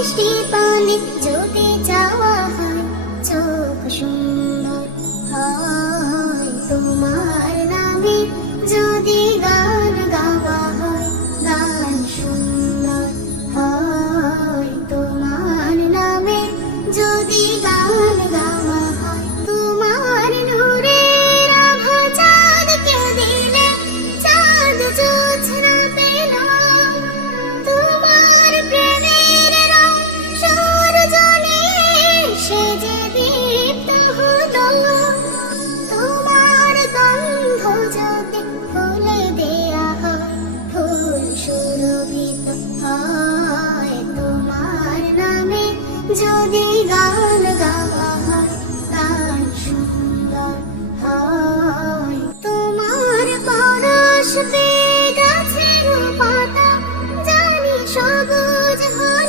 মিষ্টি পানে যদি চাওয়া হয় চোখ সুন্দর হয়। তোমার নামে যদি গান গাওয়া হয় গান সুন্দর হয়। তোমার নামে যদি গান গাওয়া হয়, তোমার নূরের আভা চাঁদকে দিলে চাঁদ জোছনা পেল। তোমার প্রেমের রং সূর্য নিয়ে সেজে দীপ্ত হলো। তোমার গন্ধ যদি ফুলে দেয়া হয় ফুল সুরভিত হয়। তোমার নামে যদি গান গাওয়া হয় গান সুন্দর হয়। তোমার পরশ পেয়ে গাছের পাতা জানি সবুজ হয়।